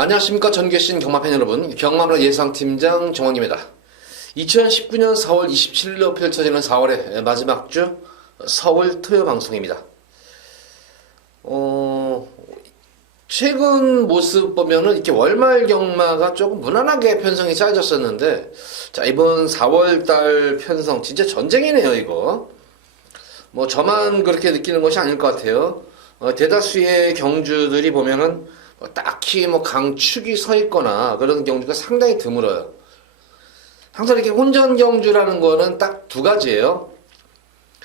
안녕하십니까. 전계신 경마팬 여러분, 경마로 예상팀장 정원입니다. 2019년 4월 27일로 펼쳐지는 4월의 마지막 주 서울 토요 방송입니다. 최근 모습 보면은 이렇게 월말 경마가 조금 무난하게 편성이 짜졌었는데, 자, 이번 4월달 편성 진짜 전쟁이네요, 이거. 뭐 저만 그렇게 느끼는 것이 아닐 것 같아요. 대다수의 경주들이 보면은 딱히 뭐 강축이 서 있거나 그런 경주가 상당히 드물어요. 항상 이렇게 혼전 경주라는 거는 딱 두 가지예요.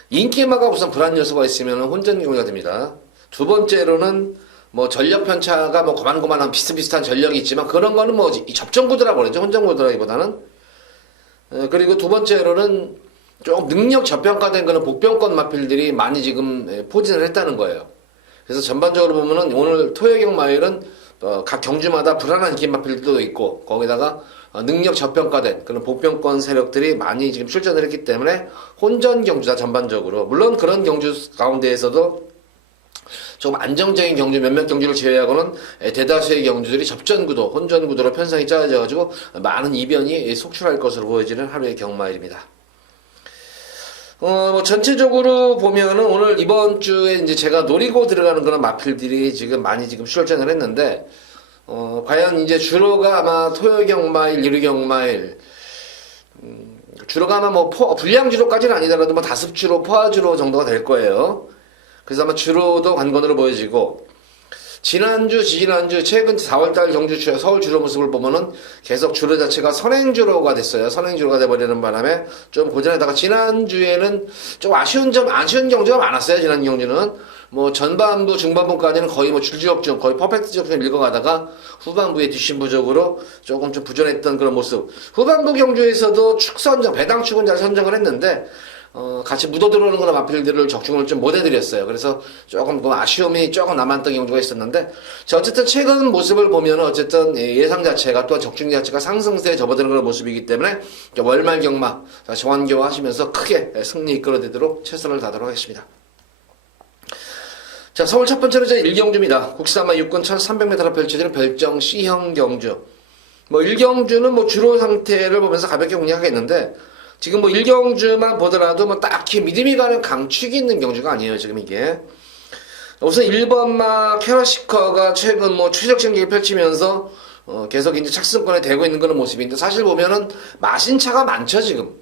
인기마가 우선 불안 요소가 있으면 혼전 경주가 됩니다. 두 번째로는 뭐 전력 편차가 뭐 고만고만한 비슷비슷한 전력이 있지만 그런 거는 뭐 접전구도라고 그러죠. 혼전구도라기보다는. 그리고 두 번째로는 좀 능력 저평가된 그런 복병권 마필들이 많이 지금 포진을 했다는 거예요. 그래서 전반적으로 보면은 오늘 토요경 마일은 각 경주마다 불안한 인기 마필들도 있고 거기다가 능력 저평가된 그런 복병권 세력들이 많이 지금 출전을 했기 때문에 혼전 경주다 전반적으로. 물론 그런 경주 가운데에서도 조금 안정적인 경주 몇몇 경주를 제외하고는 대다수의 경주들이 접전구도 혼전구도로 편성이 짜여져 가지고 많은 이변이 속출할 것으로 보여지는 하루의 경마일입니다. 뭐 전체적으로 보면은 오늘 이번 주에 이제 제가 노리고 들어가는 그런 마필들이 지금 많이 지금 출전을 했는데, 과연 이제 주로가 아마 토요경마일, 일요경마일, 주로가 아마 뭐 불량 주로까지는 아니더라도 뭐 다습주로, 포화주로 정도가 될 거예요. 그래서 아마 주로도 관건으로 보여지고, 지난주, 지지난주, 최근 4월달 경주 서울 주로 모습을 보면은 계속 주로 자체가 선행주로가 됐어요. 선행주로가 돼버리는 바람에 좀 고전에다가 지난주에는 좀 아쉬운 경주가 많았어요. 지난 경주는. 뭐 전반부, 중반부까지는 거의 뭐 줄지역중, 거의 퍼펙트 지역중 읽어가다가 후반부에 뒷심부적으로 조금 좀 부전했던 그런 모습. 후반부 경주에서도 배당축은 잘 선정을 했는데, 같이 묻어 들어오는 그런 마필들을 적중을 좀 못 해드렸어요. 그래서 조금 그 아쉬움이 조금 남았던 경우가 있었는데, 자, 어쨌든 최근 모습을 보면 어쨌든 예상 자체가 또 적중 자체가 상승세에 접어드는 그런 모습이기 때문에 월말 경마 정환교 하시면서 크게 승리 이끌어내도록 최선을 다하도록 하겠습니다. 자, 서울 첫 번째로 제 1경주입니다. 국사마 육군 1300m로 펼쳐지는 별정 C형 경주. 뭐 1경주는 뭐 주로 상태를 보면서 가볍게 공략하겠는데, 지금 뭐 1경주만 보더라도 뭐 딱히 믿음이 가는 강축이 있는 경주가 아니에요, 지금 이게. 우선 1번마 캐러시커가 최근 뭐 최적 경기를 펼치면서 계속 이제 착승권에 대고 있는 그런 모습인데, 사실 보면은 마신 차가 많죠, 지금.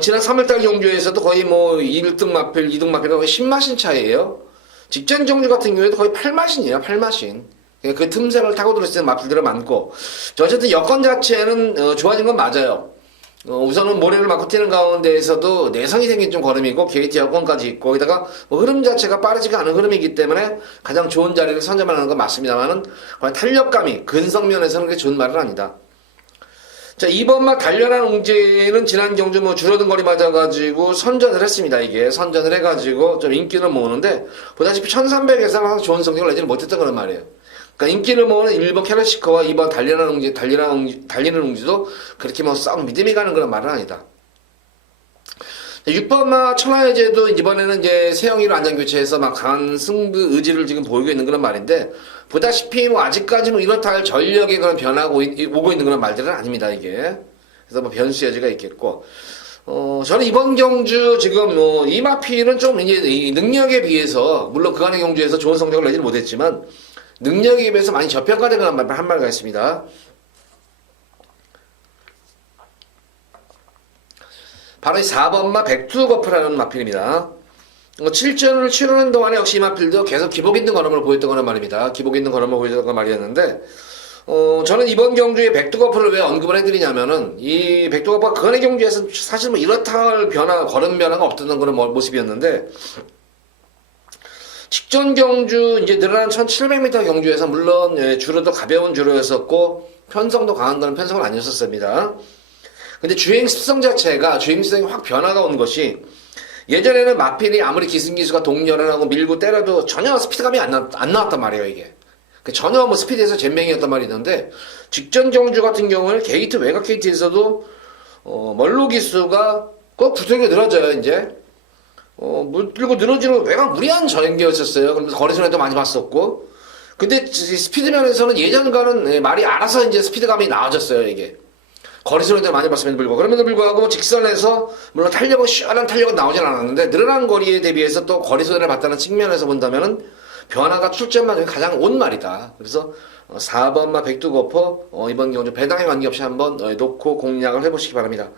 지난 3월달 경주에서도 거의 뭐 1등 마필, 2등 마필가 거의 10마신 차예요. 직전 경주 같은 경우에도 거의 8마신이에요, 8마신. 그 틈새를 타고 들어있을 때 마필들은 많고. 어쨌든 여건 자체는 좋아진 건 맞아요. 우선은 모래를 맞고 튀는 가운데에서도 내성이 생긴 좀 걸음이고 게이트 여건까지 있고, 거기다가 뭐 흐름 자체가 빠르지가 않은 흐름이기 때문에 가장 좋은 자리를 선점하는 건 맞습니다만은 탄력감이 근성면에서는 그게 좋은 말은 아니다. 자, 2번마 단련한 웅지는 지난 경주 뭐 줄어든 거리 맞아가지고 선전을 했습니다. 이게 선전을 해가지고 좀 인기를 모으는데, 보다시피 1300에서는 항상 좋은 성적을 내지는 못했던 그런 말이에요. 그러니까 인기를 모으는 1번 캐러시커와 2번 달리는 웅지도 그렇게 뭐 썩 믿음이 가는 그런 말은 아니다. 6번마 천하여제도 이번에는 이제 세영이로 안전 교체해서 막 강한 승부 의지를 지금 보이고 있는 그런 말인데, 보다시피 뭐 아직까지는 이렇다 할 전력의 그런 변화가 오고 있는 그런 말들은 아닙니다, 이게. 그래서 뭐 변수 여지가 있겠고, 저는 이번 경주 지금 뭐 이마필은 좀 이제 이 능력에 비해서, 물론 그간의 경주에서 좋은 성적을 내지는 못했지만 능력에 비해서 많이 저평가된 한 말가 있습니다. 바로 이 4번마 백투거프라는 마필입니다. 7전을 치르는 동안에 역시 이 마필도 계속 기복 있는 걸음을 보였던 거란 말입니다. 기복 있는 걸음을 보였던 건 말이었는데, 저는 이번 경주에 백두거프를 왜 언급을 해드리냐면은, 이 백두거프가 그간의 경주에서 사실 뭐 이렇다 할 걸음 변화가 없던 그런 모습이었는데, 직전 경주 이제 늘어난 1700m 경주에서 물론 주로도 가벼운 주로였었고 편성도 강한 건 편성은 아니었습니다. 근데 주행 습성 자체가 주행성이 확 변화가 온 것이, 예전에는 마필이 아무리 기승기수가 동렬을 하고 밀고 때려도 전혀 스피드감이 안 나왔단 말이에요, 이게. 전혀 뭐 스피드에서 잼맹이였단 말이 있는데, 직전 경주 같은 경우에는 게이트 외곽 게이트에서도 멀로 기수가 꼭 부쩍이 늘어져요, 이제. 그리고 늘어지는 외곽 무리한 전개였었어요. 그러면서 거리선에도 많이 봤었고, 근데 스피드면에서는 예전과는 말이 알아서 이제 스피드감이 나아졌어요, 이게. 거리 소리들 많이 봤음에도 불구하고. 그럼에도 불구하고 뭐 직선에서 물론 탄력은 시원한 탄력은 나오진 않았는데 늘어난 거리에 대비해서 또 거리 소리를 봤다는 측면에서 본다면은 변화가 출제만 중에 가장 온 말이다. 그래서 4번마 백두거포 이번 경주 배당에 관계없이 한번 놓고 공략을 해보시기 바랍니다.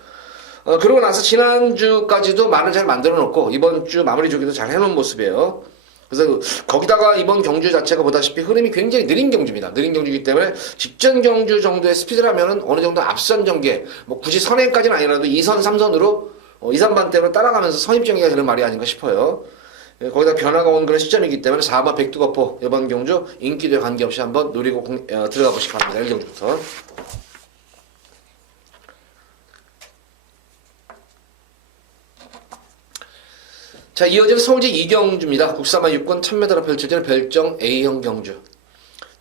그러고 나서 지난주까지도 말을 잘 만들어 놓고 이번 주 마무리 주기도 잘 해놓은 모습이에요. 그래서 거기다가 이번 경주 자체가 보다시피 흐름이 굉장히 느린 경주입니다. 느린 경주이기 때문에 직전 경주 정도의 스피드라면은 어느 정도 앞선 전개, 뭐 굳이 선행까지는 아니라도 2선, 3선으로 2, 3반대로 따라가면서 선입전개가 되는 말이 아닌가 싶어요. 거기다 변화가 온 그런 시점이기 때문에 4번 백두거포 이번 경주 인기도에 관계없이 한번 노리고 들어가 보시기 바랍니다. 1경주부터. 자, 이어지는 서울제 2경주입니다. 국사마 6권 1000m로 펼쳐지는 별정 A형 경주.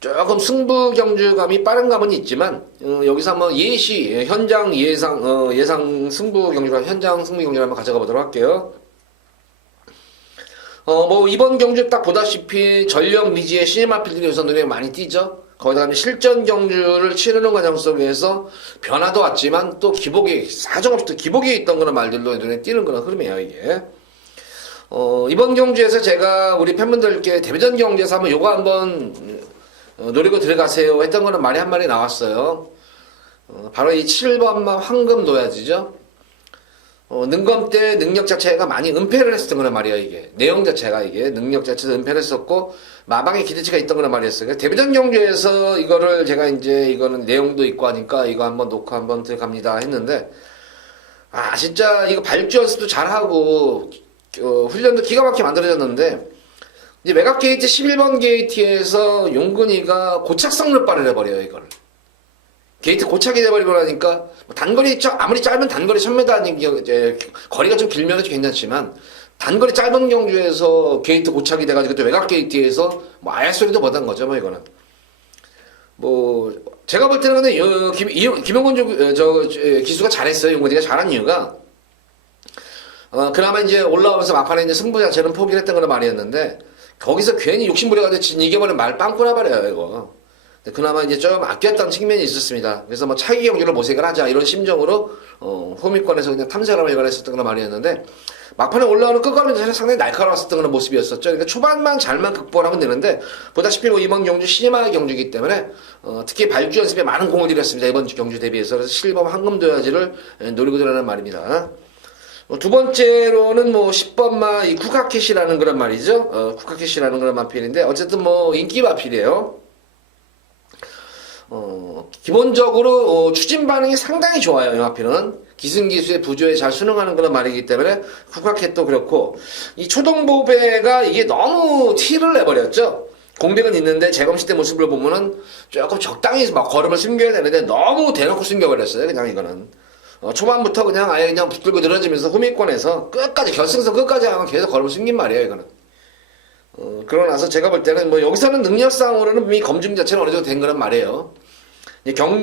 조금 승부 경주감이 빠른 감은 있지만 여기서 한번 예시 현장 예상 승부 경주라 현장 승부 경주를 한번 가져가 보도록 할게요. 뭐 이번 경주 딱 보다시피 전력 미지의 시네마필들이 우선 눈에 많이 띄죠. 거기다가 실전 경주를 치르는 과정 속에서 변화도 왔지만 또 기복이 사정없이 또 기복이 있던 그런 말들도 눈에 띄는 그런 흐름이에요, 이게. 이번 경주에서 제가 우리 팬분들께 데뷔전 경주에서 한번 요거 한번 노리고 들어가세요 했던 거는 말이 한 마리 나왔어요. 바로 이 7번마 황금 노야지죠. 능검 때 능력 자체가 많이 은폐를 했었던 거란 말이에요, 이게. 내용 자체가 이게 능력 자체도 은폐를 했었고 마방의 기대치가 있던 거란 말이었어요. 데뷔전 경주에서 이거를 제가 이제 이거는 내용도 있고 하니까 이거 한번 놓고 한번 들어갑니다 했는데 진짜 이거 발주 연습도 잘하고 훈련도 기가 막히게 만들어졌는데 이제 외곽 게이트 11번 게이트에서 용근이가 고착성 르빠를 해버려요, 이거를. 게이트 고착이 돼버리고 나니까 단거리 아무리 짧은 단거리 1000m 거리가 좀 길면 괜찮지만 단거리 짧은 경주에서 게이트 고착이 돼가지고 또 외곽 게이트에서 뭐 아야 소리도 못한 거죠, 뭐 이거는. 뭐 제가 볼 때는 근데 김용근 기수가 잘했어요. 용근이가 잘한 이유가 그나마 이제 올라오면서 막판에 이제 승부 자체는 포기를 했던 거는 말이었는데 거기서 괜히 욕심부려가지고 이겨버리면 말 빵꾸 나버려요, 이거. 그나마 이제 좀 아꼈던 측면이 있었습니다. 그래서 뭐 차기 경주를 모색을 하자 이런 심정으로 호미권에서 그냥 탐색을 하면 했었던 그런 말이었는데 막판에 올라오는 끝걸음이 상당히 날카로웠었던 그런 모습이었었죠. 그러니까 초반만 잘만 극복을 하면 되는데 보다시피 이번 경주 시네마 경주이기 때문에 특히 발주 연습에 많은 공을 들였습니다. 이번 경주 대비해서. 그래서 실범 황금도야지를 노리고 들어가는 말입니다. 두 번째로는 뭐 10번마 이 쿠카켓이라는 그런 말이죠. 쿠카켓이라는 그런 마필인데 어쨌든 뭐 인기 마필이에요. 기본적으로 추진 반응이 상당히 좋아요. 이 마필은 기승기수의 부조에 잘 순응하는 그런 말이기 때문에 쿠카켓도 그렇고 이 초동보배가 이게 너무 티를 내버렸죠. 공백은 있는데 재검식 때 모습을 보면은 조금 적당히 막 걸음을 숨겨야 되는데 너무 대놓고 숨겨버렸어요. 그냥 이거는. 초반부터 그냥 아예 그냥 붙들고 늘어지면서 호미권에서 끝까지 결승선 끝까지 하면 계속 걸음을 숨긴 말이에요, 이거는. 그러고 나서 제가 볼 때는 뭐 여기서는 능력상으로는 이미 검증 자체는 어느 정도 된 거란 말이에요.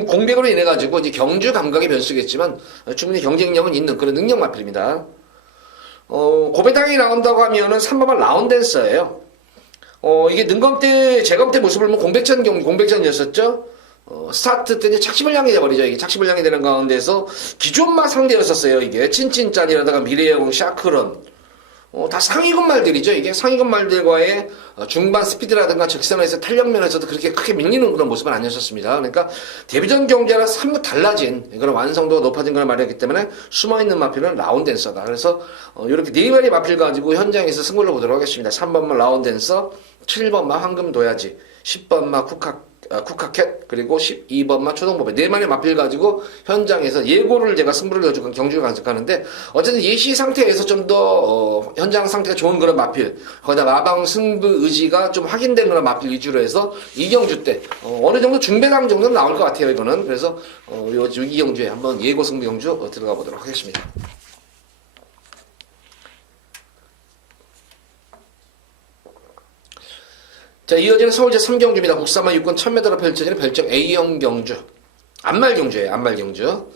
공백으로 인해 가지고 이제 경주 감각의 변수겠지만 충분히 경쟁력은 있는 그런 능력 마필입니다. 고배당이 나온다고 하면은 3번만 라운댄서예요. 이게 능검 때 재검 때 모습을 보면 공백전이었었죠. 스타트 때 이제 착심을 향해 돼버리죠. 이게 착심을 향해 되는 가운데서 기존마 상대였었어요. 이게 친친짠이라다가 미래여공 샤크런 다 상위권 말들이죠. 이게 상위권 말들과의 중반 스피드라든가 적선에서 탄력면에서도 그렇게 크게 밀리는 그런 모습은 아니었었습니다. 그러니까 데뷔전 경기랑 사뭇 달라진 그런 완성도가 높아진 그런 말이었기 때문에 숨어있는 마필은 라운댄서다. 그래서 이렇게 네 마리 마필 가지고 현장에서 승부를 보도록 하겠습니다. 3번마 라운댄서, 7번마 황금도야지, 10번마 쿠카켓, 그리고 12번마 초동보배 네 마리 마필 가지고 현장에서 예고를 제가 승부를 넣어주고 경주를 간직하는데 어쨌든 예시 상태에서 좀 더 현장 상태가 좋은 그런 마필 거기다 마방 승부 의지가 좀 확인된 그런 마필 위주로 해서 이경주 때 어느 정도 중배당 정도는 나올 것 같아요, 이거는. 그래서 이경주에 한번 예고 승부 경주 들어가 보도록 하겠습니다. 자, 이어지는 서울제 3경주입니다. 국사마 6권 1000m로 펼쳐지는 별정 A형 경주. 안말 경주예요, 안말 경주.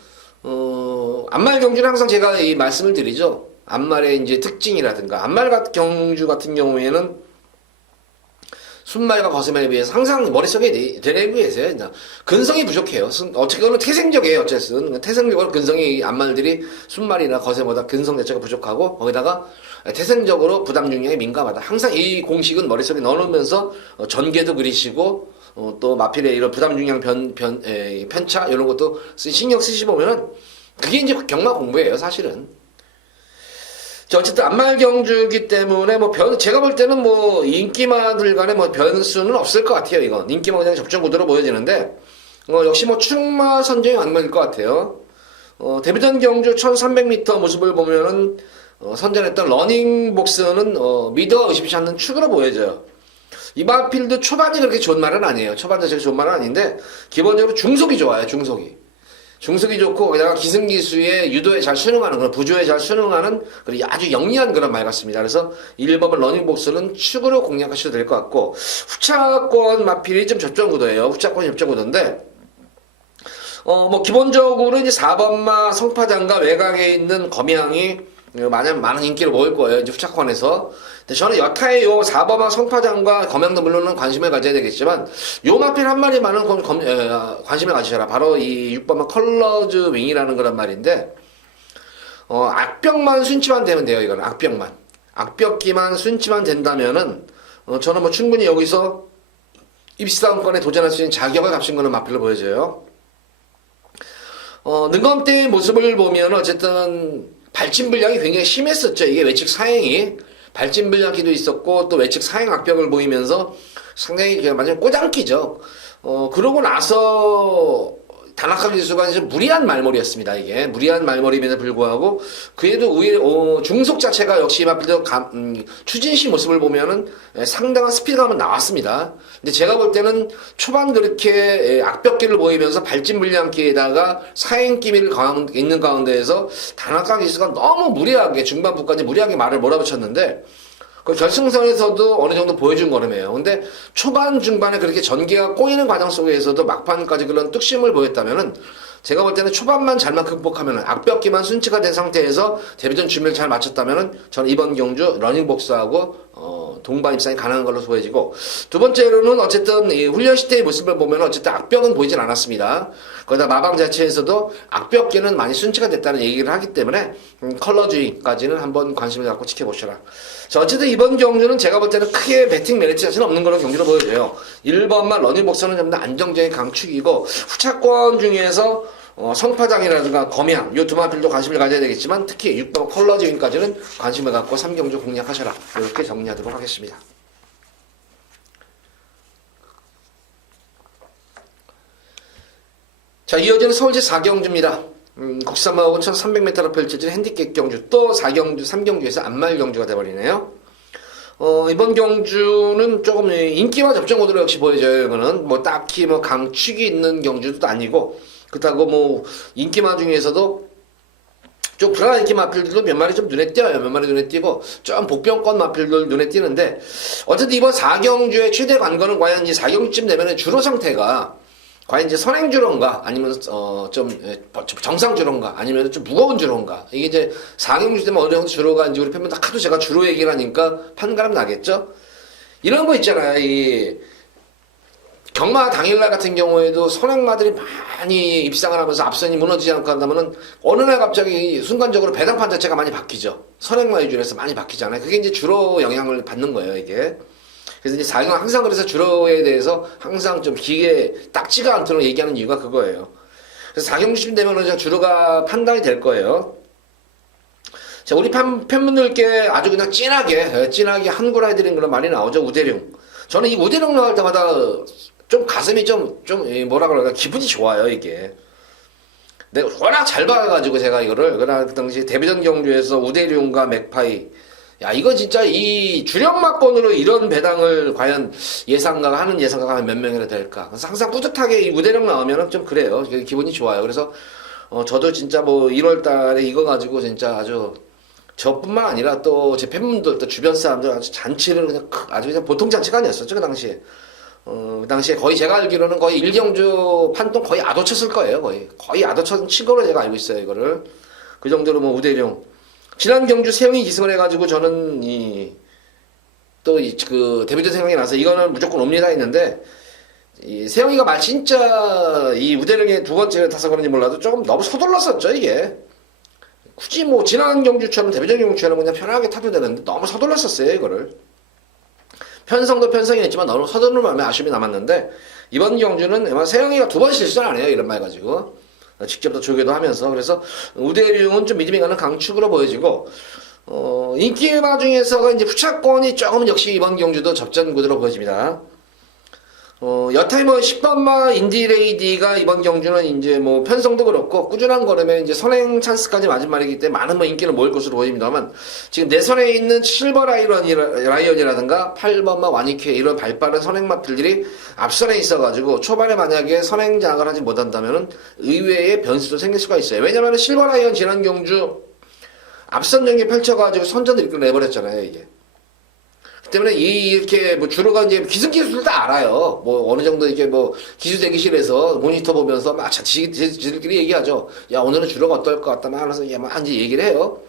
안말 경주는 항상 제가 이 말씀을 드리죠. 안말의 이제 특징이라든가, 안말 경주 같은 경우에는 순말과 거세말에 비해서 항상 머릿속에 내리고 계세요. 근성이 부족해요. 어쨌거나 태생적이에요. 어쨌든 태생적으로 근성이 암말들이 순말이나 거세보다 근성 자체가 부족하고 거기다가 태생적으로 부담 중량에 민감하다. 항상 이 공식은 머릿속에 넣어놓으면서 전개도 그리시고 또 마필의 이런 부담 중량 편차 이런 것도 신경 쓰시고 보면은 그게 이제 경마 공부예요. 사실은. 자, 어쨌든 암말 경주기 때문에 제가 볼 때는 인기마들 간에 변수는 없을 것 같아요. 이건 인기마 그냥 접전 구도로 보여지는데 역시 충마 선정이 맞는 것 같아요. 데뷔전 경주 1300m 모습을 보면은 선전했던 러닝복스는 미드와 의심치 않는 축으로 보여져요. 이마필드 초반이 그렇게 좋은 말은 아니에요. 초반도 되게 좋은 말은 아닌데 기본적으로 중속이 좋아요. 중속이 좋고 게다가 기승기수의 유도에 잘 순응하는 그런 부조에 잘 순응하는 그리고 아주 영리한 그런 말 같습니다. 그래서 1번은 러닝복스는 축으로 공략하셔도 될 것 같고 후차권 마필이 좀 접전 구도예요. 후차권이 접전 구도인데 기본적으로 이제 4번마 성파장과 외곽에 있는 검양이 많은 인기를 모을 거예요. 이제 후차권에서. 근데 저는 여타의 요 4번마 성파장과 검양도 물론은 관심을 가져야 되겠지만 요 마필 한 마리만은 관심을 가지셔라. 바로 이 6번마 컬러즈 윙이라는 그런 말인데 악벽만 순치만 되면 돼요. 이거는 악벽기만 순치만 된다면은 저는 충분히 여기서 입시다운권에 도전할 수 있는 자격을 갖춘 거는 마필로 보여져요. 능검대의 모습을 보면 어쨌든 발진 불량이 굉장히 심했었죠. 이게 외측 사행이 발진 불량기도 있었고 또 외측 사행 악벽을 보이면서 상당히 완전 꼬장기죠. 그러고 나서 다나카 기수가 이제 무리한 말머리였습니다. 이게 무리한 말머리임에도 불구하고 그에도 중속 자체가 역시 마필드 추진시 모습을 보면은 상당한 스피드감은 나왔습니다. 근데 제가 볼 때는 초반 그렇게 악벽기를 보이면서 발진 불량기에다가 사행 기미를 있는 가운데에서 다나카 기수가 너무 무리하게 중반부까지 무리하게 말을 몰아붙였는데 그 결승선에서도 어느 정도 보여준 거름이에요. 근데 초반, 중반에 그렇게 전개가 꼬이는 과정 속에서도 막판까지 그런 뚝심을 보였다면은 제가 볼 때는 초반만 잘만 극복하면은 악벽기만 순치가 된 상태에서 데뷔전 준비를 잘 마쳤다면은 저는 이번 경주 러닝복스하고 동반 입상이 가능한 걸로 보여지고 두 번째로는 어쨌든 이 훈련 시대의 모습을 보면 어쨌든 악벽은 보이진 않았습니다. 거기다 마방 자체에서도 악벽기는 많이 순치가 됐다는 얘기를 하기 때문에 컬러주의까지는 한번 관심을 갖고 지켜보셔라. 자, 어쨌든 이번 경주는 제가 볼 때는 크게 배팅 메리트 자체는 없는 그런 경주로 보여져요. 1번만 러닝복스는 좀 더 안정적인 강축이고 후차권 중에서 성파장이라든가 검양 요 두 마필도 관심을 가져야 되겠지만 특히 6번 컬러즈윙까지는 관심을 갖고 3경주 공략하셔라. 이렇게 정리하도록 하겠습니다. 자, 이어지는 서울시 4경주입니다. 국산마하 5,300m로 펼쳐진 핸디캡 경주 또 4경주, 3경주에서 암말 경주가 돼버리네요. 이번 경주는 조금 인기와 접전 구도로 역시 보여져요. 이거는 딱히 강축이 있는 경주도 아니고 그렇다고 인기마 중에서도 좀 불안한 인기 마필들도 몇 마리 좀 눈에 띄어요. 몇 마리 눈에 띄고 좀 복병권 마필들 눈에 띄는데 어쨌든 이번 4경주의 최대 관건은 과연 이 4경주쯤 되면은 주로 상태가 과연 이제 선행주로인가 아니면 좀 정상주로인가 아니면 좀 무거운 주로인가 이게 이제 4경주 되면 어느 정도 주로가 이제 우리 팬분 다 하도 제가 주로 얘기를 하니까 판가름 나겠죠. 이런 거 있잖아요. 이 경마 당일날 같은 경우에도 선행마들이 많이 입상을 하면서 앞선이 무너지지 않고 한다면은 어느 날 갑자기 순간적으로 배당판 자체가 많이 바뀌죠. 선행마 위주로 해서 많이 바뀌잖아요. 그게 이제 주로 영향을 받는 거예요, 이게. 그래서 이제 4경은 항상 그래서 주로에 대해서 항상 좀 기계 딱지가 않도록 얘기하는 이유가 그거예요. 그래서 4경주쯤 되면은 주로가 판단이 될 거예요. 자, 우리 팬분들께 아주 그냥 진하게 한구라해드린 그런 말이 나오죠. 우대룡. 저는 이 우대룡 나올 때마다 좀 가슴이 뭐라 그럴까 기분이 좋아요. 이게 내가 워낙 잘 봐가지고 제가 이거를 그 당시 데뷔전 경주에서 우대룡과 맥파이 야 이거 진짜 이 주력마권으로 이런 배당을 과연 예상가가 하면 몇 명이나 될까. 그래서 항상 뿌듯하게 이 우대룡 나오면은 좀 그래요. 기분이 좋아요. 그래서 저도 진짜 1월달에 이거 가지고 진짜 아주 저뿐만 아니라 또 제 팬분들 또 주변 사람들 아주 잔치를 아주 그냥 보통 잔치가 아니었었죠. 그 당시에. 그 당시에 거의 제가 알기로는 거의 1경주 판돈 거의 아도 쳤을 거예요. 거의 아도 친 걸로 제가 알고 있어요. 이거를. 그 정도로 우대룡. 지난 경주 세영이 기승을 해가지고 저는 또 그 데뷔전 생각이 나서 이거는 무조건 옵니다 했는데 이 세영이가 말 진짜 이 우대령의 두 번째를 타서 그런지 몰라도 조금 너무 서둘렀었죠 이게. 굳이 뭐 지난 경주처럼 데뷔전 경주처럼 그냥 편하게 타도 되는데 너무 서둘렀었어요 이거를. 편성도 편성이었지만 너무 서두른 마음에 아쉬움이 남았는데 이번 경주는 아마 세영이가 두 번 실수를 안 해요 이런 말 가지고. 직접 또 조교도 하면서. 그래서 우대룡은 좀 믿음이 가는 강축으로 보여지고 인기馬중에서가 이제 후차권이 조금 역시 이번 경주도 접전 구도로 보여집니다. 여타이 뭐 10번마 인디레이디가 이번 경주는 이제 뭐 편성도 그렇고 꾸준한 걸음에 이제 선행 찬스까지 맞은 말이기 때문에 많은 뭐 인기를 모을 것으로 보입니다만 지금 내 손에 있는 실버 라이언이라든가 8번마 와니케 이런 발빠른 선행 마필들이 앞선에 있어가지고 초반에 만약에 선행 장악을 하지 못한다면은 의외의 변수도 생길 수가 있어요. 왜냐면은 실버 라이언 지난 경주 앞선 경기 펼쳐가지고 선전을 이끌어내버렸잖아요 이게. 때문에 이렇게 뭐 주로가 이제 기승기술을 다 알아요. 뭐 어느 정도 이렇게 뭐 기술 대기실에서 모니터 보면서 막 지들끼리 얘기하죠. 야 오늘은 주로가 어떨 것 같다 막 하면서 막 이제 얘기를 해요.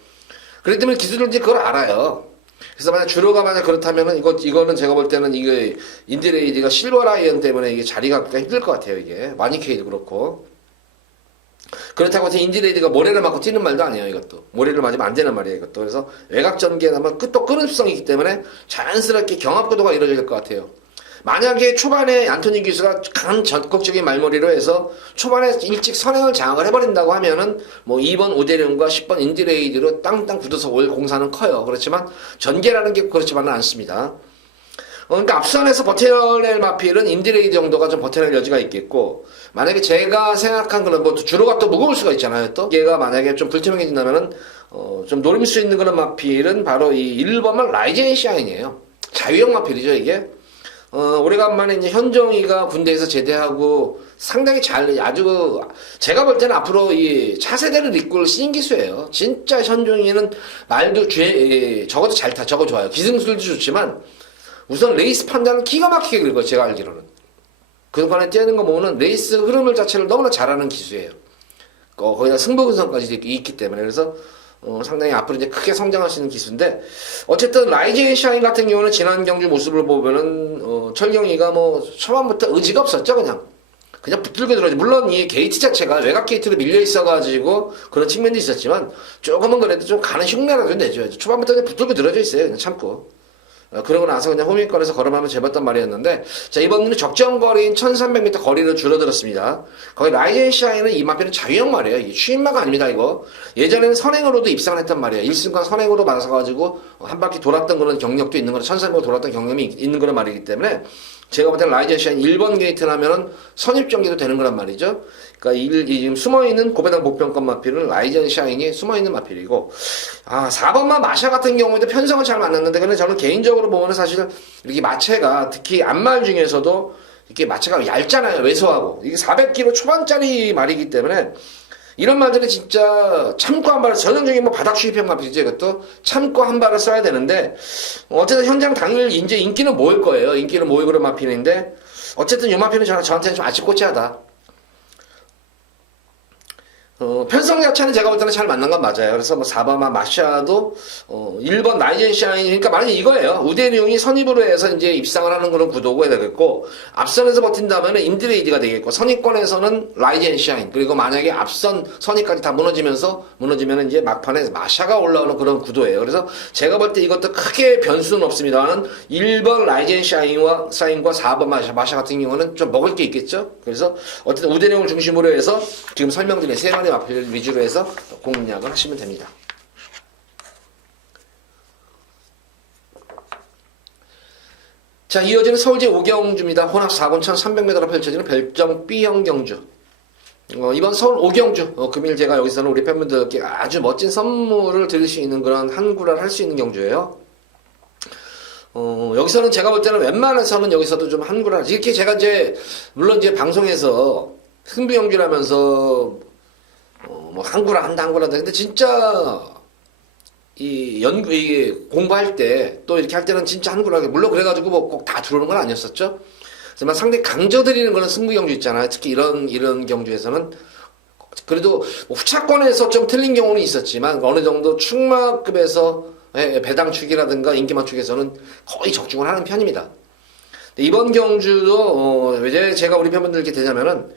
그렇기 때문에 기술을 이제 그걸 알아요. 그래서 만약 주로가 만약 그렇다면은 이거는 제가 볼 때는 이게 인디레이디가 실버 라이언 때문에 이게 자리가 갖기가 힘들 것 같아요 이게. 마니케이도 그렇고. 그렇다고 해서 인디레이드가 모래를 맞고 뛰는 말도 아니에요 이것도. 모래를 맞으면 안 되는 말이에요 이것도. 그래서 외곽 전개에 나면 또 끊음성이 있기 때문에 자연스럽게 경합구도가 이루어질 것 같아요. 만약에 초반에 안토니 기수가 강한 적극적인 말머리로 해서 초반에 일찍 선행을 장악을 해버린다고 하면은 뭐 2번 오대령과 10번 인디레이드로 땅땅 굳어서 올 공사는 커요. 그렇지만 전개라는 게 그렇지만은 않습니다. 그러니까 앞선에서 버텨낼 마필은 인디레이드 정도가 좀 버텨낼 여지가 있겠고, 만약에 제가 생각한 거는 뭐 주로가 또 무거울 수가 있잖아요 또. 얘가 만약에 좀 불투명해진다면은 좀 노릴 수 있는 그런 마필은 바로 이 1번만 라이젠 샤인이에요. 자유형 마필이죠 이게. 오래간만에 이제 현종이가 군대에서 제대하고 상당히 아주 제가 볼 때는 앞으로 이 차세대를 이끌 신기수예요. 진짜 현종이는 말도 적어도 잘 타, 적어 좋아요. 기승술도 좋지만 우선 레이스 판단은 기가 막히게 긁어요 제가 알기로는. 그동안에 뛰는 거 보면은 레이스 흐름을 자체를 너무나 잘하는 기수예요. 거기다 승부분석까지 있기 때문에. 그래서 상당히 앞으로 이제 크게 성장할 수 있는 기수인데, 어쨌든 라이젠 샤인 같은 경우는 지난 경주 모습을 보면은 철경이가 뭐 초반부터 의지가 없었죠. 그냥 붙들고 들어오지. 물론 이 게이트 자체가 외곽 게이트로 밀려 있어가지고 그런 측면도 있었지만 조금은 그래도 좀 가는 흉내라도 내줘야죠. 초반부터 그냥 붙들고 들어져 있어요. 그냥 참고. 그러고 나서 그냥 호민권에서 걸음하면 재봤단 말이었는데, 자, 이번에는 적정 거리인 1300m 거리로 줄어들었습니다. 거기 라이젠 샤인은 이 마필은 자유형 말이에요. 이게 쉬인마가 아닙니다, 이거. 예전에는 선행으로도 입상을 했단 말이에요. 1순간 선행으로 맞아가지고 한 바퀴 돌았던 그런 경력도 있는 거라, 1300m 돌았던 경험이 있는 그런 말이기 때문에, 제가 볼 때는 라이젠 샤인 1번 게이트라면은 선입전개도 되는 거란 말이죠. 그러니까 지금 숨어있는 고배당 복병권 마필은 라이젠 샤인이 숨어있는 마필이고, 4번만 마샤 같은 경우에도 편성은 잘 맞았는데, 근데 저는 개인적으로 보면은 사실 이렇게 마체가 특히 앞말 중에서도 이렇게 마체가 얇잖아요. 왜소하고. 이게 400kg 초반짜리 말이기 때문에 이런 말들은 진짜 참고 한 발을, 전형적인 뭐 바닥 수입형 마필이죠. 이것도 참고 한 발을 써야 되는데, 어쨌든 현장 당일 이제 인기는 모일 거예요. 인기는 모이고 그런 마필인데, 어쨌든 이 마필은 저한테는 좀 아치꼬치하다. 편성 자체는 제가 볼 때는 잘 맞는 건 맞아요. 그래서 뭐 4번만 마샤도 1번 라이젠 샤인, 그러니까 만약에 이거예요. 우대룡이 선입으로 해서 이제 입상을 하는 그런 구도가 되겠고, 앞선에서 버틴다면 인디레이드가 되겠고, 선입권에서는 라이젠 샤인, 그리고 만약에 앞선 선입까지 다 무너지면 이제 막판에 마샤가 올라오는 그런 구도예요. 그래서 제가 볼 때 이것도 크게 변수는 없습니다만 1번 라이젠 샤인과 4번 마샤 같은 경우는 좀 먹을 게 있겠죠. 그래서 어쨌든 우대룡을 중심으로 해서 지금 설명드린 세 마리 마필 위주로 해서 공략을 하시면 됩니다. 자, 이어지는 서울제 5경주입니다. 혼합 4군 1300m로 펼쳐지는 별정 B형 경주. 이번 서울 5경주, 금일 제가 여기서는 우리 팬분들께 아주 멋진 선물을 드릴 수 있는 그런 한구를 할 수 있는 경주예요. 여기서는 제가 볼 때는 웬만해서는 여기서도 좀 한구를, 이렇게 제가 이제 물론 이제 방송에서 승부경주라면서 뭐 한구라 한다. 근데 진짜 이게 공부할 때 또 이렇게 할 때는 진짜 한구라게, 물론 그래가지고 뭐 꼭 다 들어오는 건 아니었었죠. 하지만 상당히 강조드리는 거는 승부 경주 있잖아요. 특히 이런 경주에서는 그래도 후차권에서 좀 틀린 경우는 있었지만 어느 정도 충마급에서 배당축이라든가 인기만축에서는 거의 적중을 하는 편입니다. 이번 경주도 왜 제가 우리 팬분들께 되냐면은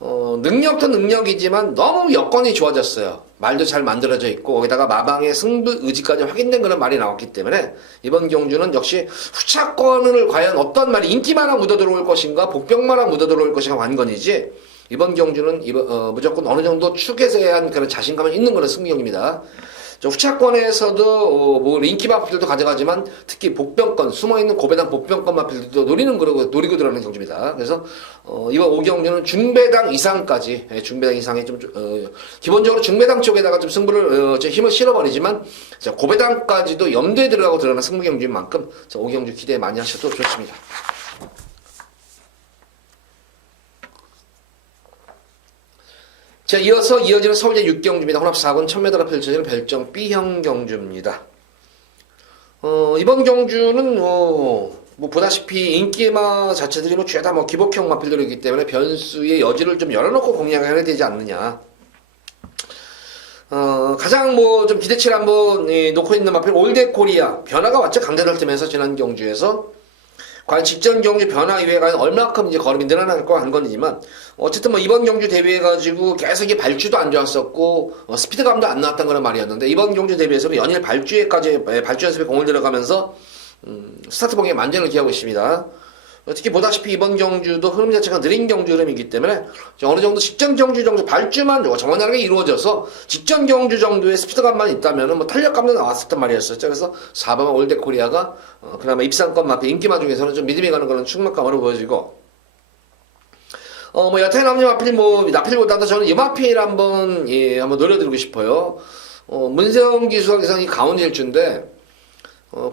능력도 능력이지만 너무 여건이 좋아졌어요. 말도 잘 만들어져 있고 거기다가 마방의 승부 의지까지 확인된 그런 말이 나왔기 때문에 이번 경주는 역시 후차권을 과연 어떤 말이 인기만한 묻어 들어올 것인가 복병만한 묻어 들어올 것인가 관건이지 이번 경주는 무조건 어느 정도 축에 대한 그런 자신감은 있는 그런 승부경입니다. 후차권에서도 뭐 인기 마필들도 가져가지만 특히 복병권 숨어있는 고배당 복병권 마필들도 노리고 들어가는 경주입니다. 그래서 이번 5경주는 중배당 이상까지 중배당 이상에 좀 기본적으로 중배당 쪽에다가 좀 승부를 힘을 실어버리지만 고배당까지도 염두에 들어가고 들어가는 승부 경주인 만큼 5경주 기대 많이 하셔도 좋습니다. 자, 이어서 이어지는 서울제 6경주입니다. 혼합 4군 1000m로 펼쳐지는 별정 B형 경주입니다. 이번 경주는 뭐 보다시피 인기마 자체들이 죄다 기복형 마필들이기 때문에 변수의 여지를 좀 열어놓고 공략을 해야 되지 않느냐. 가장 좀 기대치를 한번 놓고 있는 마필 올드코리아 변화가 왔죠. 강대를 뜨면서 지난 경주에서 과연 직전 경주 변화 이외에 과연 얼마큼 이제 걸음이 늘어날 거 한 건이지만 어쨌든 이번 경주 대비해가지고 계속 이 발주도 안 좋았었고 스피드감도 안 나왔던 그런 말이었는데 이번 경주 대비해서는 연일 발주 연습에 공을 들어가면서 스타트 봉에 만전을 기하고 있습니다. 특히 보다시피 이번 경주도 흐름 자체가 느린 경주 흐름이기 때문에 어느 정도 직전 경주 정도 발주만 정원하게 이루어져서 직전 경주 정도의 스피드감만 있다면 탄력감도 나왔었단 말이었었죠. 그래서 4번 올드코리아가 그나마 입상권 마필 인기마 중에서는 좀 믿음이 가는 그런 충만감으로 보여지고 여태 남녀 마필 나필보다도 저는 이 마필 한번 노려드리고 싶어요. 문세영 기수와 기상이 가운일주인데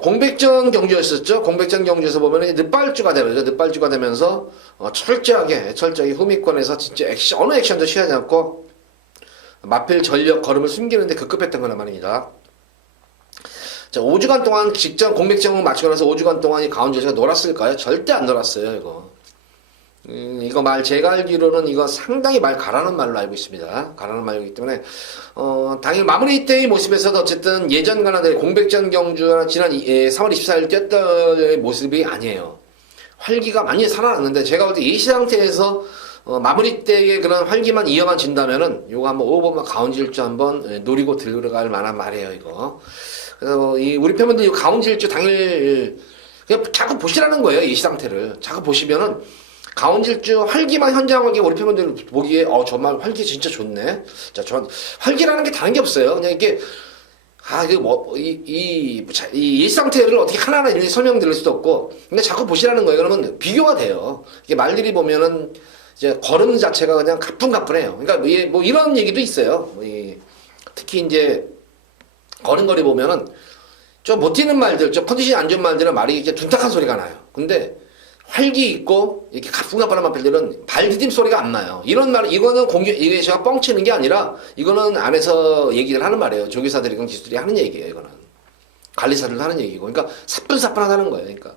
공백전 경주였었죠. 공백전 경주에서 보면 늦발주가 되면서 철저하게 후미권에서 진짜 어느 액션도 취하지 않고 마필 전력 걸음을 숨기는데 급급했던 거란 말입니다. 자, 5주간 동안 직전 공백전을 마치고 나서 5주간 동안 이 가운데가 놀았을까요? 절대 안 놀았어요. 이거 말 제가 알기로는 이거 상당히 말 가라는 말로 알고 있습니다. 가라는 말이기 때문에 당일 마무리 때의 모습에서도 어쨌든 예전과는 다르게 공백전 경주나 지난 3월 24일 뛰었던 모습이 아니에요. 활기가 많이 살아났는데 제가 볼 때 예시 상태에서 마무리 때의 그런 활기만 이어만진다면은 요거 한번 5번만 가운질주 한번 노리고 들어갈 만한 말이에요. 이거. 그래서 우리 팬분들 이 가운질주 당일 그냥 자꾸 보시라는 거예요. 예시 상태를 자꾸 보시면은. 가운질주 활기만 현장 활기 우리 팬분들 보기에 정말 활기 진짜 좋네. 자, 전 활기라는 게 다른 게 없어요. 그냥 이게 이 상태를 어떻게 하나하나 이렇게 설명드릴 수도 없고, 근데 자꾸 보시라는 거예요. 그러면 비교가 돼요. 이게 말들이 보면은 이제 걸음 자체가 그냥 가뿐가뿐해요. 그러니까 이런 얘기도 있어요. 특히 이제 걸음걸이 보면은 좀 못 뛰는 말들, 좀 컨디션이 안 좋은 말들은 말이 이렇게 둔탁한 소리가 나요. 근데 활기 있고 이렇게 가뿐가뿐한 마필들은 발 디딤 소리가 안 나요. 이런 말 이거는 이게 제가 뻥치는 게 아니라 이거는 안에서 얘기를 하는 말이에요. 조교사들이건 기수들이 하는 얘기예요. 이거는 관리사들도 하는 얘기고, 그러니까 사뿐사뿐하다는 거예요. 그러니까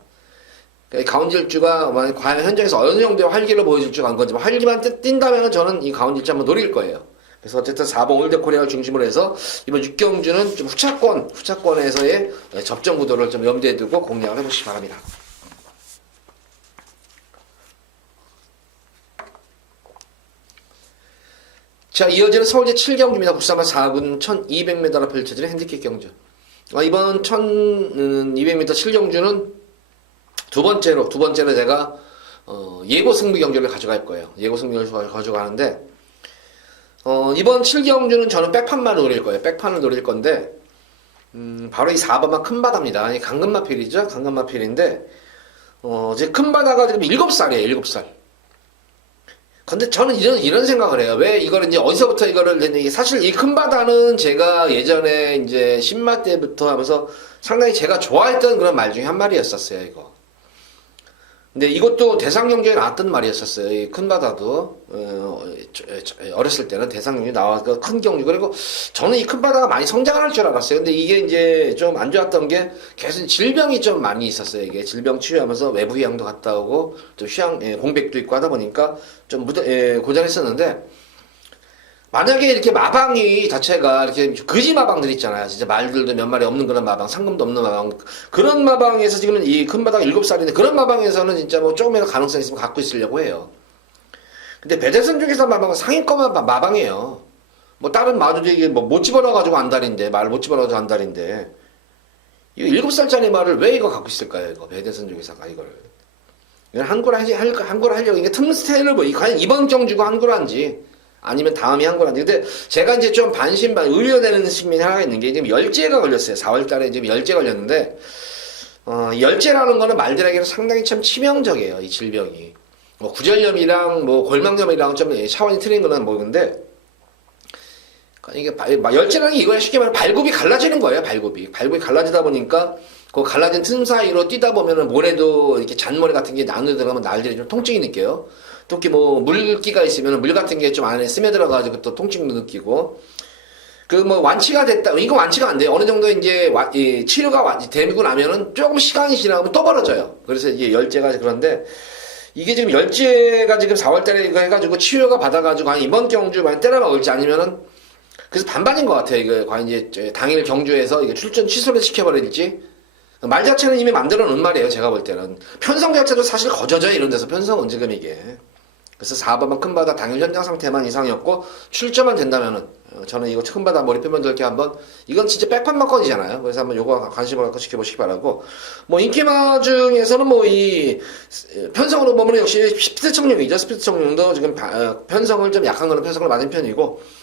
가운질주가 과연 현장에서 어느 정도의 활기를 보여줄지 간 건지 활기만 뛴다면 저는 이 가운질주 한번 노릴 거예요. 그래서 어쨌든 4번 올드코리아를 중심으로 해서 이번 6경주는 좀 후차권에서의 접전 구도를 좀 염두에 두고 공략을 해보시기 바랍니다. 자, 이어지는 서울제 7경주입니다. 국사만 4군 1200m로 펼쳐지는 핸디캡 경주. 이번 1200m 7경주는 두 번째로 제가 예고 승부 경주를 가져갈 거예요. 예고 승부 경주를 가져가는데 이번 7경주는 저는 백판만 노릴 거예요. 백판을 노릴 건데 바로 이 4번만 큰 바다입니다. 강금마필이죠. 강금마필인데 이제 큰 바다가 지금 7살이에요. 7살. 근데 저는 이런 생각을 해요. 왜 이거를 이제 어디서부터 이거를 내는 사실 이 큰 바다는 제가 예전에 이제 신마 때부터 하면서 상당히 제가 좋아했던 그런 말 중에 한 마리였었어요. 이거. 근데 이것도 대상경주에 나왔던 말이었었어요. 이 큰 바다도 어렸을 때는 대상경주 나와서 큰 경주. 그리고 저는 이 큰 바다가 많이 성장할 줄 알았어요. 근데 이게 이제 좀 안 좋았던 게 계속 질병이 좀 많이 있었어요. 이게 질병 치유하면서 외부 휴양도 갔다 오고 또 공백도 있고 하다 보니까 좀 고전했었는데 만약에 이렇게 마방이 자체가 이렇게 거지 마방들 있잖아요. 진짜 말들도 몇 마리 없는 그런 마방, 상금도 없는 마방. 그런 마방에서 지금은 이 큰 바닥 7살인데 그런 마방에서는 진짜 뭐 조금이라도 가능성이 있으면 갖고 있으려고 해요. 근데 배대선 쪽에서 마방은 상위권 마방이에요. 뭐 다른 마주도 이게 뭐 못 집어넣어가지고 안달인데, 말을 못 집어넣어서 안달인데. 이거 7살짜리 말을 왜 이거 갖고 있을까요? 이거 배대선 쪽에서가 이거를. 이건 한골 하려고 이게 틈스테이를 뭐 과연 이번 경주가 한골한지 아니면 다음이 한골한지. 근데 제가 이제 좀 의료되는 측면이 하나 있는 게 지금 열재가 걸렸어요. 4월달에 지금 열재 걸렸는데 열재라는 거는 말들에게는 상당히 참 치명적이에요. 이 질병이. 뭐 구절염이랑 뭐 골망염이랑 좀 차원이 틀린 거는 모르는데 이게 열재라는 게 이거야. 쉽게 말하면 발굽이 갈라지는 거예요. 발굽이 갈라지다 보니까 그 갈라진 틈 사이로 뛰다 보면은 모래도 이렇게 잔모래 같은 게 안으로 들어가면 날들이 좀 통증이 느껴요. 특히 뭐 물기가 있으면 물 같은 게 좀 안에 스며들어가지고 또 통증도 느끼고. 그 뭐 완치가 됐다. 이거 완치가 안 돼요. 어느 정도 이제 치료가 되고 나면은 조금 시간이 지나면 또 벌어져요. 그래서 이게 열재가 그런데 이게 지금 열재가 지금 4월달에 이거 해가지고 치료가 받아가지고 한 이번 경주 만약 때려 먹을지 아니면은 그래서 반반인 것 같아요. 이거 과연 이제 당일 경주에서 이게 출전 취소를 시켜버릴지. 말 자체는 이미 만들어 놓은 말이에요. 제가 볼 때는. 편성 자체도 사실 거저져요. 이런 데서 편성은 지금 이게. 그래서 4번만 큰 바다 당일 현장 상태만 이상이었고 출전만 된다면은 저는 이거 큰 바다 머리표면 들게 한번 이건 진짜 백판만 건이잖아요. 그래서 한번 요거 관심을 갖고 지켜보시기 바라고. 뭐 인기마 중에서는 뭐 이 편성으로 보면 역시 스피드 청룡이죠. 스피드 청룡도 지금 편성을 좀 약한 거는 편성을 맞은 편이고.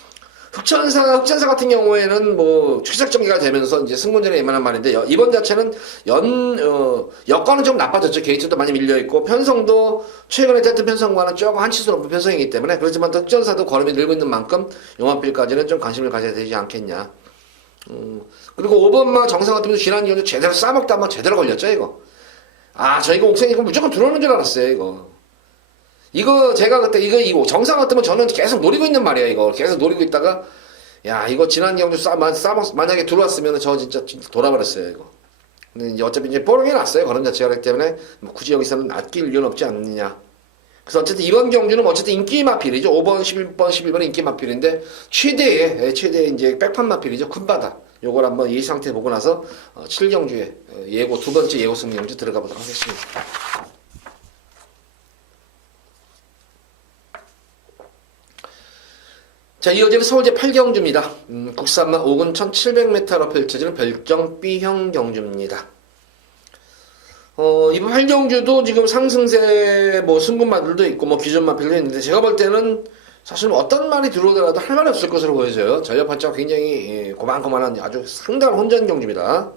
흑천사 같은 경우에는 뭐 출석 전개가 되면서 이제 승군전에 임하는 말인데 이번 자체는 여건은 좀 나빠졌죠. 게이트도 많이 밀려있고 편성도 최근에 됐던 편성과는 조금 한 치수 높은 편성이기 때문에 그렇지만 또 흑천사도 걸음이 늘고 있는 만큼 용암빌까지는 좀 관심을 가져야 되지 않겠냐. 그리고 5번마 정상 같은 경우도 지난 경주 제대로 싸먹다 한번 제대로 걸렸죠 이거. 저 이거 옥생이 이거 무조건 들어오는 줄 알았어요 이거 제가 그때 이거 정상 같으면 저는 계속 노리고 있는 말이에요. 이거 계속 노리고 있다가 야 이거 지난 경주 만약에 들어왔으면 저 진짜 돌아버렸어요 이거. 근데 이제 어차피 이제 뽀록이 났어요. 걸음 자체가 그렇기 때문에 뭐 굳이 여기서는 아낄 이유는 없지 않느냐. 그래서 어쨌든 이번 경주는 어쨌든 인기 마필이죠. 5번, 11번 인기 마필인데 최대의 이제 백판 마필이죠. 큰 바다. 요걸 한번 예시 상태 보고 나서 7경주에 예고 두 번째 예고 승리 경주 들어가 보도록 하겠습니다. 자, 이어지는 서울제 8경주입니다. 국산만 5군 1700m로 펼쳐지는 별정 B형 경주입니다. 이번 8경주도 지금 상승세 뭐 승분마들도 있고 뭐 기존마필도 있는데 제가 볼 때는 사실 어떤 말이 들어오더라도 할 말이 없을 것으로 보여져요. 전력판자가 굉장히 고만고만한 아주 상당한 혼전 경주입니다.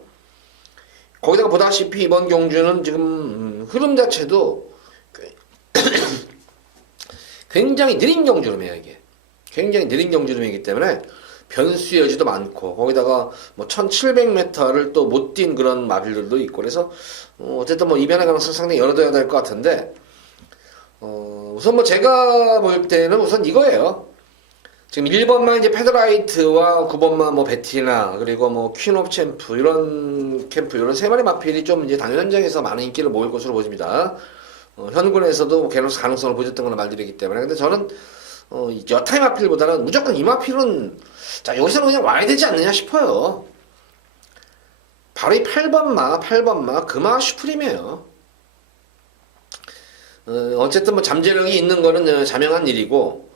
거기다가 보다시피 이번 경주는 지금 흐름 자체도 굉장히 느린 경주름이에요, 이게. 굉장히 느린 경주름이기 때문에 변수 여지도 많고 거기다가 뭐 1700m를 또 못 뛴 그런 마필들도 있고 그래서 어쨌든 뭐 이변의 가능성 상당히 열어둬야 될 것 같은데 우선 뭐 제가 볼 때는 우선 이거예요. 지금 1번만 이제 페더라이트와 9번만 뭐 베티나 그리고 뭐 퀸 오브 챔프 이런 캠프 이런 세 마리 마필이 좀 이제 당일 현장에서 많은 인기를 모을 것으로 보입니다. 현군에서도 계속 가능성을 보여줬던 그런 말들이기 때문에 근데 저는 여타의 마필보다는 무조건 이 마필은 자 여기서는 그냥 와야 되지 않느냐 싶어요. 바로 이 8번마 금화 슈프림이에요. 어쨌든 뭐 잠재력이 있는 거는 자명한 일이고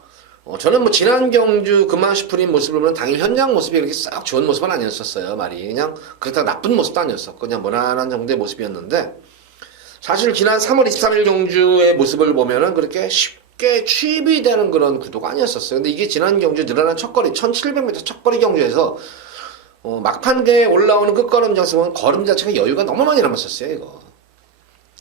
저는 뭐 지난 경주 금화 슈프림 모습을 보면 당일 현장 모습이 그렇게 싹 좋은 모습은 아니었었어요. 말이 그냥 그렇다고 나쁜 모습도 아니었었고 그냥 무난한 정도의 모습이었는데 사실 지난 3월 23일 경주의 모습을 보면은 그렇게 쉽게 취입이 되는 그런 구도가 아니었었어요. 근데 이게 지난 경주 늘어난 첫거리 1700m 첫거리 경주에서 막판대에 올라오는 끝걸음 장승은 걸음 자체가 여유가 너무 많이 남았었어요.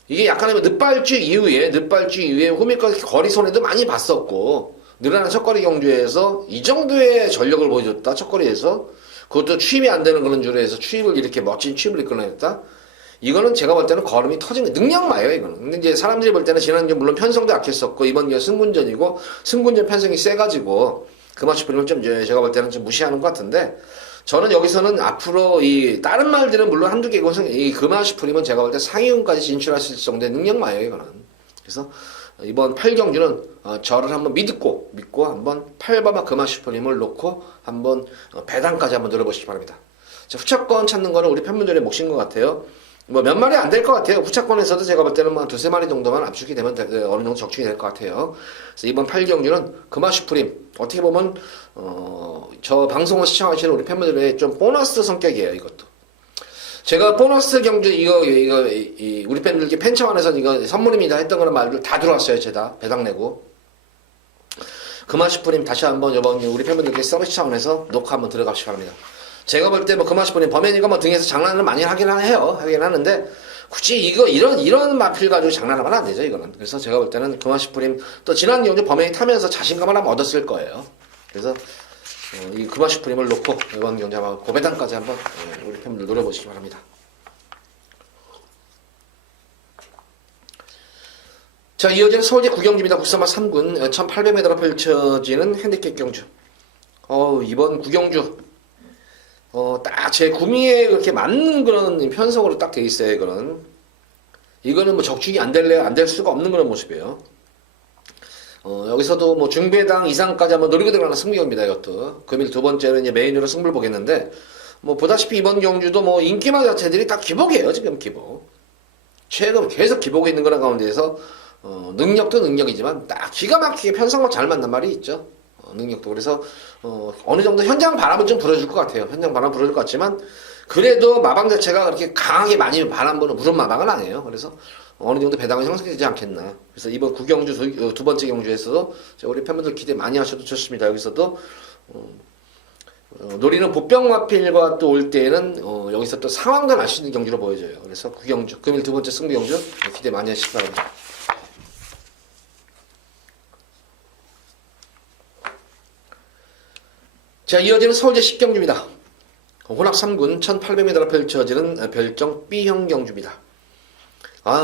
이게 약간의 늦발주 이후에 후미까지 거리 손해도 많이 봤었고 늘어난 첫거리 경주에서 이 정도의 전력을 보여줬다. 첫거리에서 그것도 취입이 안 되는 그런 줄에서 취입을 이렇게 멋진 취입을 이끌어냈다. 이거는 제가 볼 때는 걸음이 터진 능력마예요, 이거는. 근데 이제 사람들이 볼 때는 지난주 물론 편성도 약했었고, 이번 게 승군전이고, 승군전 편성이 세가지고, 그 맞춤을 좀 제가 볼 때는 좀 무시하는 것 같은데, 저는 여기서는 앞으로 이, 다른 말들은 물론 한두 개고, 이 금화슈프림은 제가 볼 때 상위군까지 진출할 수 있을 정도의 능력마예요, 이거는. 그래서, 이번 8경주는 저를 한번 믿고 한번 8번마 금화 슈퍼림을 놓고 한번 배당까지 한번 노려보시기 바랍니다. 자, 후차권 찾는 거는 우리 팬분들의 몫인 것 같아요. 뭐 몇 마리 안 될 것 같아요. 후차권에서도 제가 볼 때는 한 두세 마리 정도만 압축이 되면 어느 정도 적중이 될 것 같아요. 그래서 이번 8경주는 금화 슈프림 어떻게 보면 저 방송을 시청하시는 우리 팬분들의 좀 보너스 성격이에요. 이것도 제가 보너스 경주 이거 우리 팬들께 팬차원에서 이거 선물입니다 했던 거는 말들 다 들어왔어요. 제가 배당 내고 금화 슈프림 다시 한번 이번 우리 팬분들께 서비스 차원에서 녹화 한번 들어가시기 바랍니다. 제가 볼 때 뭐 금화 슈프림 범현이가 뭐 등에서 장난을 많이 하긴 하는데 굳이 이런 마필 가지고 장난하면 안 되죠. 이거는. 그래서 제가 볼 때는 금화 슈프림 또 지난 경주 범현이 타면서 자신감을 한번 얻었을 거예요. 그래서 이 금화 슈프림을 놓고 이번 경주 아마 고배당까지 한번 우리 팬분들 노려보시기 바랍니다. 자, 이어지는 서울제 구경주입니다. 국사마 3군 1800m로 펼쳐지는 핸디캡 경주. 이번 구경주 딱 제 구미에 그렇게 맞는 그런 편성으로 딱 돼 있어요. 이거는 뭐 적중이 안 될 수가 없는 그런 모습이에요. 여기서도 뭐 중배당 이상까지 한번 노리고 들어가는 승부경입니다. 이것도 금일 두 번째는 이제 메인으로 승부를 보겠는데 뭐 보다시피 이번 경주도 뭐 인기마 자체들이 딱 기복이에요. 지금 기복. 최근 계속 기복에 있는 그런 가운데에서 능력도 능력이지만 딱 기가 막히게 편성과 잘 맞는 말이 있죠. 능력도. 그래서 어느 정도 현장 바람은 좀 불어줄 것 같아요. 현장 바람 불어줄 것 같지만 그래도 마방 자체가 그렇게 강하게 많이 바람 부는 무릎 마방은 아니에요. 그래서 어느 정도 배당은 형성되지 않겠나. 그래서 이번 구경주 두 번째 경주에서도 우리 팬분들 기대 많이 하셔도 좋습니다. 여기서도 노리는 보병마필과 또 올 때에는 여기서 또 상황도 날 수 있는 경주로 보여져요. 그래서 구경주 금일 두 번째 승부 경주 기대 많이 하시기 바랍니다. 자, 이어지는 서울제 10경주입니다. 혼합 3군 1800m로 펼쳐지는 별정 B형 경주입니다.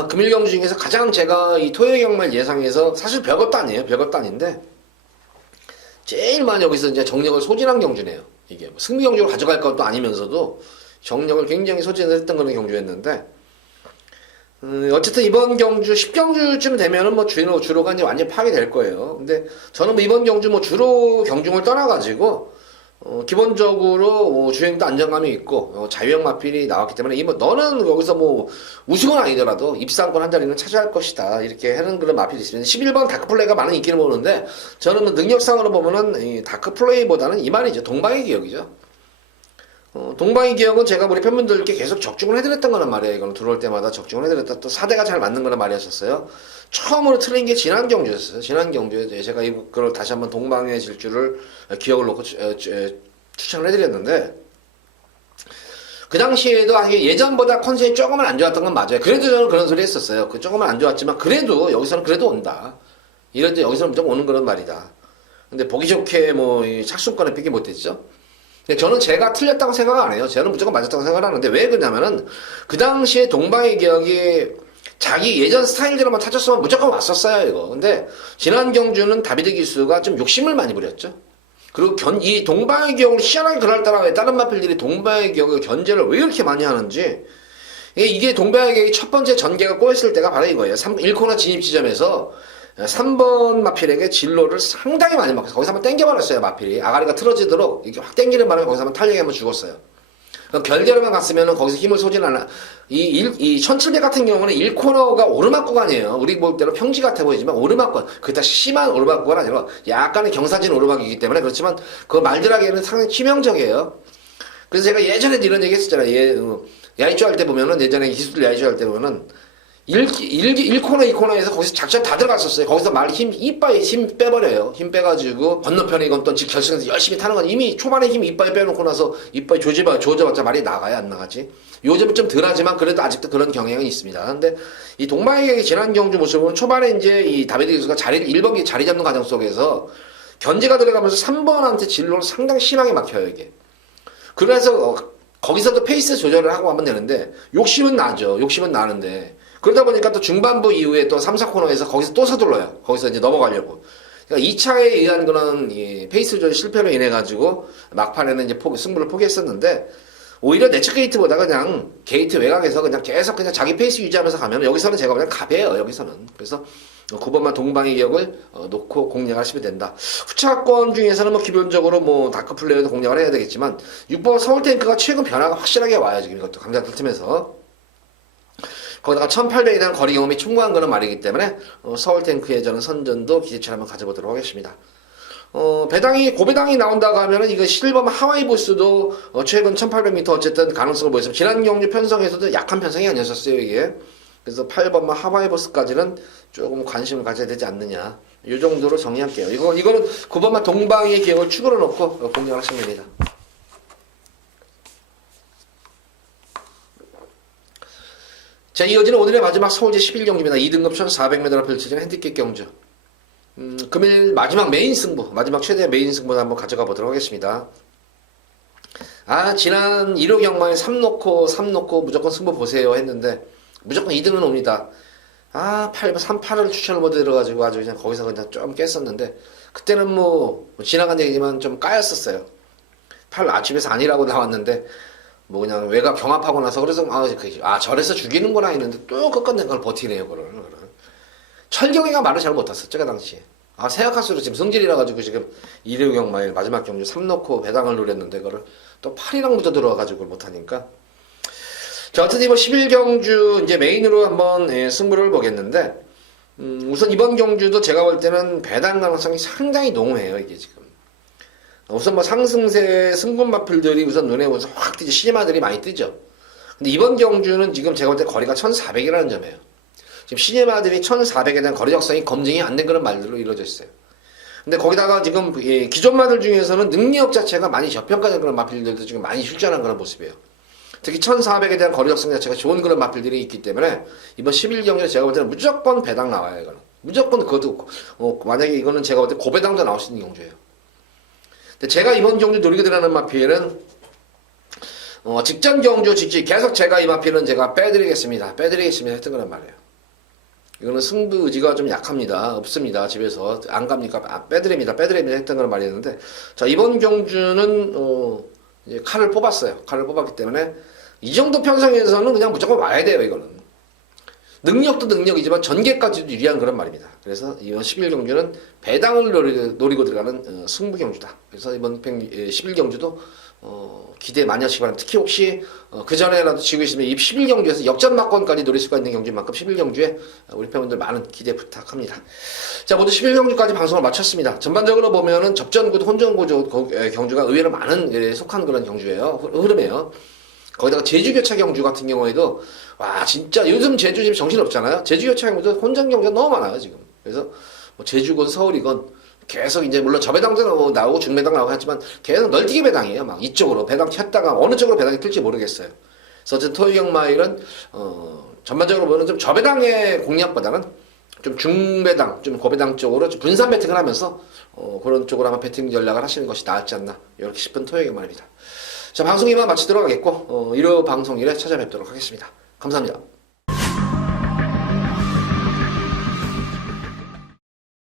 금일 경주 중에서 가장 제가 이 토요 경말 예상해서 사실 별것도 아니에요. 별것도 아닌데 제일 많이 여기서 이제 정력을 소진한 경주네요. 이게 뭐 승리 경주로 가져갈 것도 아니면서도 정력을 굉장히 소진을 했던 그런 경주였는데 어쨌든 이번 경주 10경주쯤 되면은 뭐 주로가 이제 완전히 파괴될 거예요. 근데 저는 뭐 이번 경주 뭐 주로 경중을 떠나가지고 기본적으로 주행도 안정감이 있고 자유형 마필이 나왔기 때문에 너는 여기서 뭐 우승은 아니더라도 입상권 한 자리는 차지할 것이다 이렇게 하는 그런 마필이 있습니다. 11번 다크플레이가 많은 인기를 모으는데 저는 뭐 능력상으로 보면은 이 다크플레이보다는 이 말이죠. 동방의 기억이죠. 동방의 기억은 제가 우리 팬분들께 계속 적중을 해드렸던 거란 말이에요. 이거는 들어올 때마다 적중을 해드렸다. 또 4대가 잘 맞는 거란 말이었었어요. 처음으로 틀린 게 지난 경주였어요. 지난 경주에 제가 이걸 다시 한번 동방의 질주를 기억을 놓고 추천을 해드렸는데 그 당시에도 예전보다 컨셉이 조금은 안 좋았던 건 맞아요. 그래도 저는 그런 소리 했었어요. 조금은 안 좋았지만 그래도 여기서는 그래도 온다. 이럴 때 여기서는 무조건 오는 그런 말이다. 근데 보기 좋게 뭐 착순권에 삐게 못했죠. 저는 제가 틀렸다고 생각 안 해요. 저는 무조건 맞았다고 생각을 하는데 왜 그러냐면은 그 당시에 동방의 기억이 자기 예전 스타일대로만 타줬으면 무조건 왔었어요, 이거. 근데 지난 경주는 다비드 기수가 좀 욕심을 많이 부렸죠. 그리고 이 동방의 기억을 희한하게 그날따라 왜 다른 마필들이 동방의 기억의 견제를 왜 이렇게 많이 하는지 이게 동방의 기억이 첫 번째 전개가 꼬였을 때가 바로 이거예요. 1코너 진입 지점에서 3번 마필에게 진로를 상당히 많이 막혀서 거기서 한번 땡겨버렸어요. 마필이 아가리가 틀어지도록 이렇게 확 땡기는 바람에 거기서 한번 탄력이 한번 죽었어요. 그럼 결대로만 갔으면은 거기서 힘을 소진 않아. 이 1700 같은 경우는 1코너가 오르막 구간이에요. 우리 볼 때는 평지 같아 보이지만 오르막 구간. 그렇다 심한 오르막 구간 아니라 약간의 경사진 오르막이기 때문에 그렇지만 그 말들하기에는 상당히 치명적이에요. 그래서 제가 예전에도 이런 얘기 했었잖아요. 야이쇼 할 때 보면은 예전에 기술들 야이쇼 할 때 보면은 1코너 2코너에서 거기서 작전 다 들어갔었어요. 거기서 이빠에 힘 빼버려요. 힘 빼가지고 건너편에 이건 또 결승에서 열심히 타는 건 이미 초반에 힘 이빠에 빼놓고 나서 이빠에 조져봤자 말이 나가요? 안 나가지? 요즘은 좀 덜하지만 그래도 아직도 그런 경향이 있습니다. 근데 이 동방의 지난 경주 모습은 초반에 이제 이 다비드 기수가 1번 자리 잡는 과정 속에서 견제가 들어가면서 3번한테 진로를 상당히 심하게 막혀요, 이게. 그래서 거기서도 페이스 조절을 하고 하면 되는데 욕심은 나죠. 욕심은 나는데 그러다 보니까 또 중반부 이후에 또 3, 4코너에서 거기서 또 서둘러요. 거기서 이제 넘어가려고. 그러니까 2차에 의한 그런 페이스 조절 실패로 인해 가지고 막판에는 이제 승부를 포기했었는데 오히려 내적 게이트보다 그냥 게이트 외곽에서 그냥 계속 그냥 자기 페이스 유지하면서 가면 여기서는 제가 그냥 갑이에요. 여기서는. 그래서 9번만 동방의 기억을 놓고 공략하시면 된다. 후차권 중에서는 뭐 기본적으로 뭐 다크 플레이어도 공략을 해야 되겠지만 6번 서울탱크가 최근 변화가 확실하게 와요. 지금 이것도 강자들 틈에서. 거기다가 1800에 대한 거리 경험이 충분한 거는 말이기 때문에 서울탱크의 저는 선전도 기대치를 한번 가져보도록 하겠습니다. 배당이 고배당이 나온다고 하면은 이거 실버만 하와이 보스도 최근 1800m 어쨌든 가능성을 보였습니다. 지난 경주 편성에서도 약한 편성이 아니었었어요 이게. 그래서 8번만 하와이 보스까지는 조금 관심을 가져야 되지 않느냐. 이 정도로 정리할게요. 이거는 9번만 동방의 기억을 축으로 놓고 공략하시면 됩니다. 자, 이어지는 오늘의 마지막 서울제 11경기입니다. 2등급 1400m로 펼쳐지는 핸디캡 경주. 금일 마지막 메인 승부, 마지막 최대 메인 승부 한번 가져가 보도록 하겠습니다. 지난 1호 경마에 3 놓고 무조건 승부 보세요 했는데, 무조건 2등은 옵니다. 3파를 추천을 못 해들어가지고 아주 그냥 거기서 그냥 좀 깼었는데, 그때는 뭐, 지나간 얘기지만 좀 까였었어요. 8 아침에서 아니라고 나왔는데, 뭐 그냥 외곽 경합하고 나서 그래서 저래서 죽이는구나 했는데 또 끝끝내 그걸 버티네요. 그걸. 철경이가 말을 잘 못했었죠 그 당시에. 생각할수록 지금 성질이라 가지고 지금 1호 경마일 마지막 경주 3 놓고 배당을 노렸는데 그걸 또 8이랑 묻어 들어와가지고 못하니까. 자, 어쨌든 이번 11경주 이제 메인으로 한번 승부를 보겠는데, 우선 이번 경주도 제가 볼 때는 배당 가능성이 상당히 농후해요 이게 지금. 우선 뭐 상승세 승분 마필들이 우선 눈에 우선 확 뜨죠. 시네마들이 많이 뜨죠. 근데 이번 경주는 지금 제가 볼 때 거리가 1400이라는 점이에요. 지금 시네마들이 1400에 대한 거리 적성이 검증이 안 된 그런 말들로 이루어져 있어요. 근데 거기다가 지금 기존 마들 중에서는 능력 자체가 많이 저평가된 그런 마필들도 지금 많이 출전한 그런 모습이에요. 특히 1400에 대한 거리 적성 자체가 좋은 그런 마필들이 있기 때문에 이번 11경기에 제가 볼 때는 무조건 배당 나와요. 이거는. 무조건 그것도 만약에 이거는 제가 볼 때 고배당도 나올 수 있는 경주예요. 제가 이번 경주 노리게 들어가는 마필은 직전 경주 직전 계속 제가 이 마필은 제가 빼드리겠습니다 했던 거란 말이에요. 이거는 승부 의지가 좀 약합니다. 없습니다. 집에서 안 갑니까? 빼드립니다 했던 거란 말이었는데, 자, 이번 경주는 이제 칼을 뽑았어요. 칼을 뽑았기 때문에 이 정도 편성에서는 그냥 무조건 와야 돼요. 이거는 능력도 능력이지만 전개까지도 유리한 그런 말입니다. 그래서 이번 11경주는 배당을 노리고 들어가는 승부 경주다. 그래서 이번 11경주도 기대 많이 하시기 바랍니다. 특히 혹시 그 전에라도 지고 있으면 이 11경주에서 역전 막권까지 노릴 수가 있는 경주인 만큼 11경주에 우리 팬분들 많은 기대 부탁합니다. 자, 모두 11경주까지 방송을 마쳤습니다. 전반적으로 보면은 접전구도 혼전구조 경주가 의외로 많은 속한 그런 경주예요. 흐름이에요. 거기다가 제주교차 경주 같은 경우에도 진짜 요즘 제주 지금 정신없잖아요. 제주교차 경주도 혼전 경주가 너무 많아요 지금. 그래서 뭐 제주건 서울이건 계속 이제 물론 저배당도 나오고 중배당 나오고 하지만 계속 널뛰기 배당이에요. 막 이쪽으로 배당 쳤다가 어느 쪽으로 배당이 틀지 모르겠어요. 그래서 어쨌든 토요경마일은 전반적으로 보면 좀 저배당의 공략보다는 좀 중배당, 좀 고배당 쪽으로 좀 분산 배팅을 하면서 그런 쪽으로 아마 배팅 전략을 하시는 것이 나을지 않나 이렇게 싶은 토요경마입니다. 자, 방송 이만 마치도록 하겠고 1호 방송일에 찾아뵙도록 하겠습니다. 감사합니다.